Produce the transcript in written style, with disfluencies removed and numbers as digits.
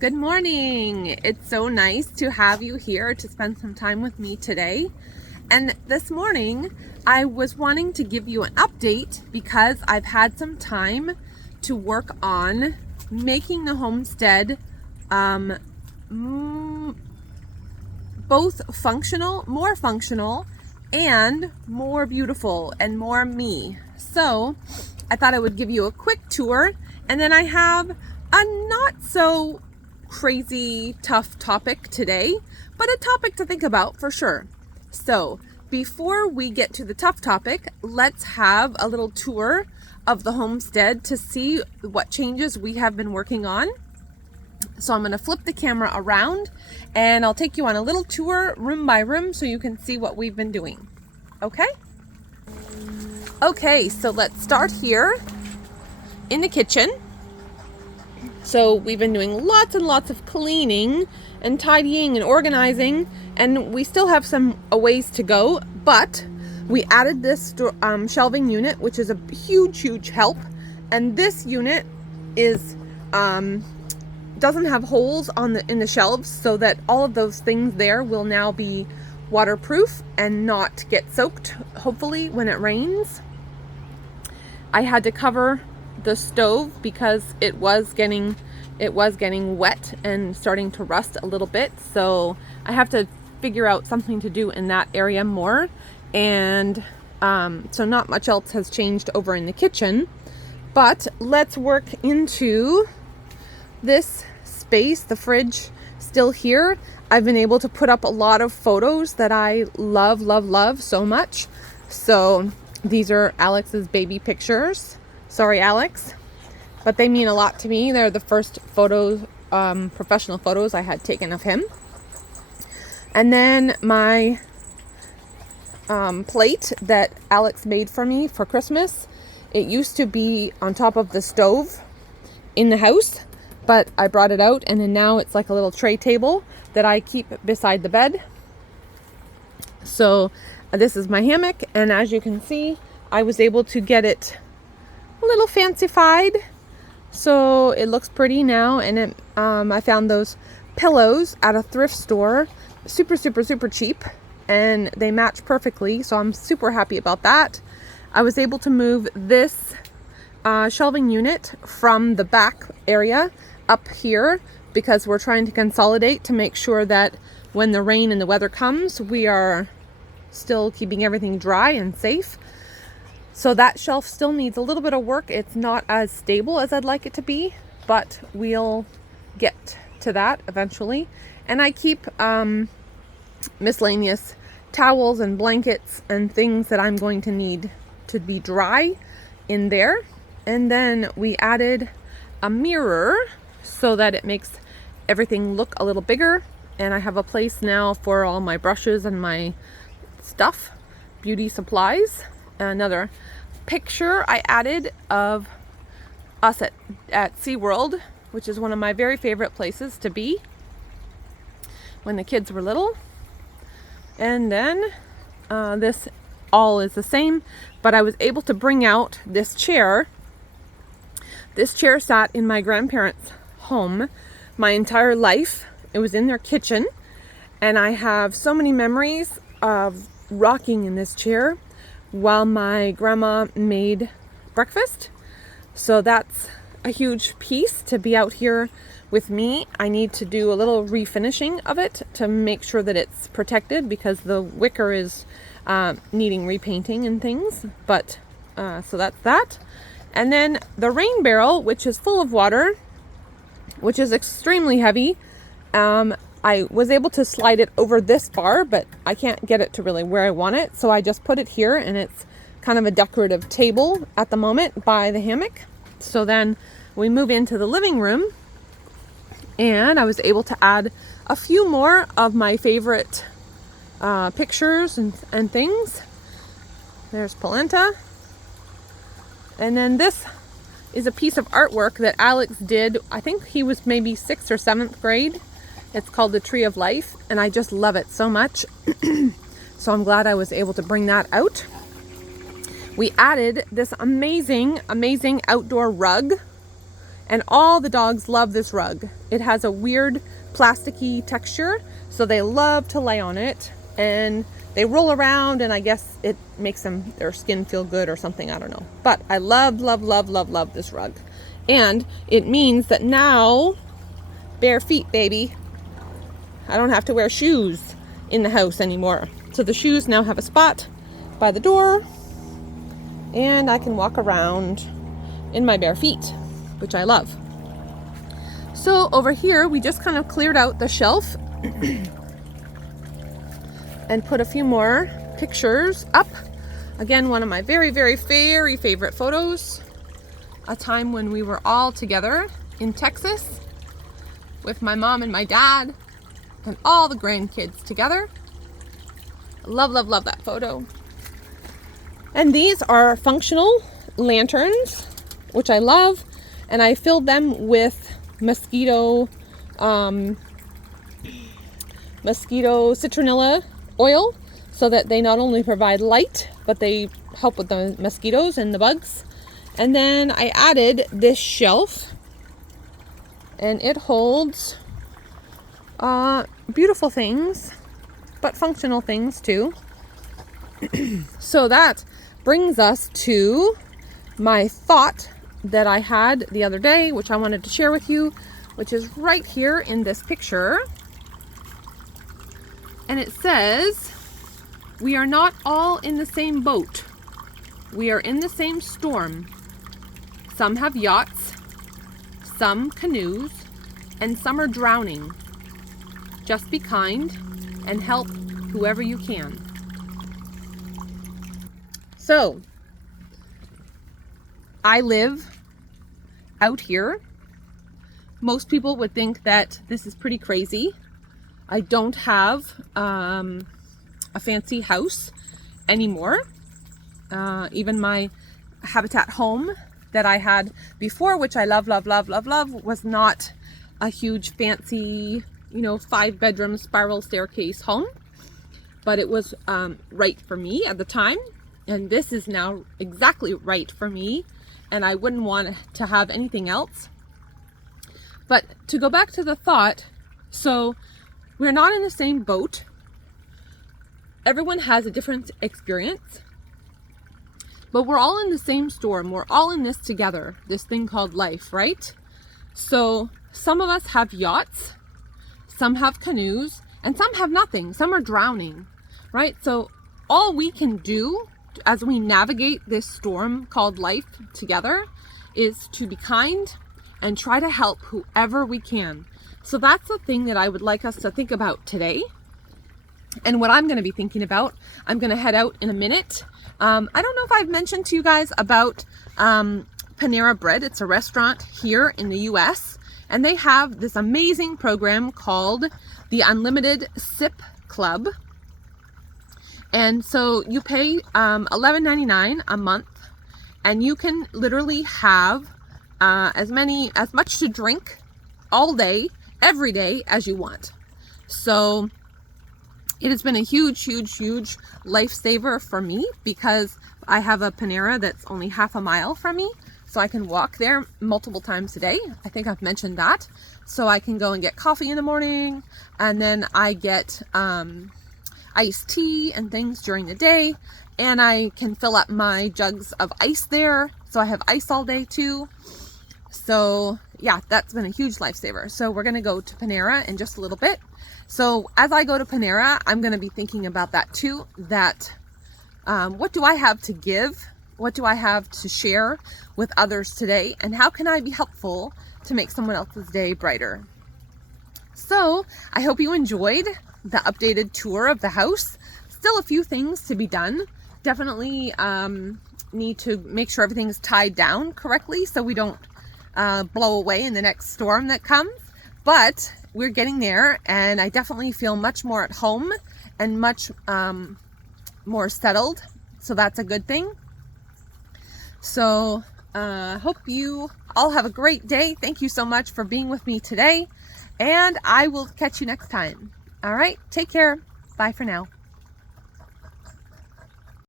Good morning. It's so nice to have you here to spend some time with me today. And this morning, I was wanting to give you an update because I've had some time to work on making the homestead both more functional, and more beautiful and more me. So I thought I would give you a quick tour, and then I have a not so crazy tough topic today, but a topic to think about for sure. So before we get to the tough topic, let's have a little tour of the homestead to see what changes we have been working on. So I'm going to flip the camera around and I'll take you on a little tour room by room so you can see what we've been doing. Okay? Okay, so let's start here in the kitchen. So we've been doing lots and lots of cleaning and tidying and organizing, and we still have some ways to go, but we added this shelving unit, which is a huge help. And this unit is doesn't have holes in the shelves, so that all of those things there will now be waterproof and not get soaked, hopefully, when it rains. I had to cover the stove because it was getting wet and starting to rust a little bit, so I have to figure out something to do in that area more. And so not much else has changed over in the kitchen, but let's work into this space. The fridge still here. I've been able to put up a lot of photos that I love so much. So these are Alex's baby pictures. Sorry, Alex, but they mean a lot to me. They're the first photos, professional photos I had taken of him. And then my plate that Alex made for me for Christmas. It used to be on top of the stove in the house, but I brought it out, and then now it's like a little tray table that I keep beside the bed. So this is my hammock, and as you can see, I was able to get it a little fancified, so it looks pretty now. And I found those pillows at a thrift store, super cheap, and they match perfectly, so I'm super happy about that. I was able to move this shelving unit from the back area up here because we're trying to consolidate to make sure that when the rain and the weather comes, we are still keeping everything dry and safe. So that shelf still needs a little bit of work. It's not as stable as I'd like it to be, but we'll get to that eventually. And I keep miscellaneous towels and blankets and things that I'm going to need to be dry in there. And then we added a mirror so that it makes everything look a little bigger. And I have a place now for all my brushes and my stuff, beauty supplies. Another picture I added of us at SeaWorld, which is one of my very favorite places to be when the kids were little. And then this all is the same, but I was able to bring out this chair. This chair sat in my grandparents' home my entire life. It was in their kitchen, and I have so many memories of rocking in this chair while my grandma made breakfast. So that's a huge piece to be out here with me. I need to do a little refinishing of it to make sure that it's protected because the wicker is needing repainting and things. But so that's that. And then the rain barrel, which is full of water, which is extremely heavy. I was able to slide it over this far, but I can't get it to really where I want it. So I just put it here, and it's kind of a decorative table at the moment by the hammock. So then we move into the living room, and I was able to add a few more of my favorite pictures and things. There's Polenta. And then this is a piece of artwork that Alex did. I think he was maybe 6th or 7th grade. It's called The Tree of Life, and I just love it so much. So I'm glad I was able to bring that out. We added this amazing outdoor rug, And all the dogs love this rug. It has a weird plasticky texture, so they love to lay on it, and they roll around, and I guess it makes their skin feel good or something, I don't know. But I love this rug. And it means that now, bare feet, baby. I don't have to wear shoes in the house anymore. So the shoes now have a spot by the door, and I can walk around in my bare feet, which I love. So over here, we just kind of cleared out the shelf and put a few more pictures up. Again, one of my very favorite photos. A time when we were all together in Texas with my mom and my dad and all the grandkids together. Love that photo. And these are functional lanterns, which I love, and I filled them with mosquito citronella oil, so that they not only provide light, but they help with the mosquitoes and the bugs. And then I added this shelf, and it holds beautiful things, but functional things too. So that brings us to my thought that I had the other day, which I wanted to share with you, which is right here in this picture. And it says, "We are not all in the same boat. We are in the same storm. Some have yachts, some canoes, and some are drowning. Just be kind and help whoever you can." So, I live out here. Most people would think that this is pretty crazy. I don't have a fancy house anymore. Even my Habitat home that I had before, which I love, was not a huge fancy, 5-bedroom spiral staircase home. But it was right for me at the time. And this is now exactly right for me. And I wouldn't want to have anything else. But to go back to the thought, so we're not in the same boat. Everyone has a different experience. But we're all in the same storm. We're all in this together, this thing called life, right? So some of us have yachts, some have canoes, and some have nothing. Some are drowning, right? So all we can do as we navigate this storm called life together is to be kind and try to help whoever we can. So that's the thing that I would like us to think about today. And what I'm going to be thinking about, I'm going to head out in a minute. I don't know if I've mentioned to you guys about Panera Bread. It's a restaurant here in the US, and they have this amazing program called the Unlimited Sip Club. And so you pay $11.99 a month, and you can literally have as much to drink all day, every day as you want. So it has been a huge lifesaver for me, because I have a Panera that's only half a mile from me, so I can walk there multiple times a day. I think I've mentioned that. So I can go and get coffee in the morning, and then I get iced tea and things during the day, and I can fill up my jugs of ice there, so I have ice all day too. So yeah, that's been a huge lifesaver. So we're gonna go to Panera in just a little bit. So as I go to Panera, I'm gonna be thinking about that too, that what do I have to give? What do I have to share with others today? And how can I be helpful to make someone else's day brighter? So I hope you enjoyed the updated tour of the house. Still a few things to be done. Definitely need to make sure everything is tied down correctly so we don't blow away in the next storm that comes. But we're getting there, and I definitely feel much more at home and much more settled. So that's a good thing. So hope you all have a great day. Thank you so much for being with me today, and I will catch you next time. All right, take care. Bye for now.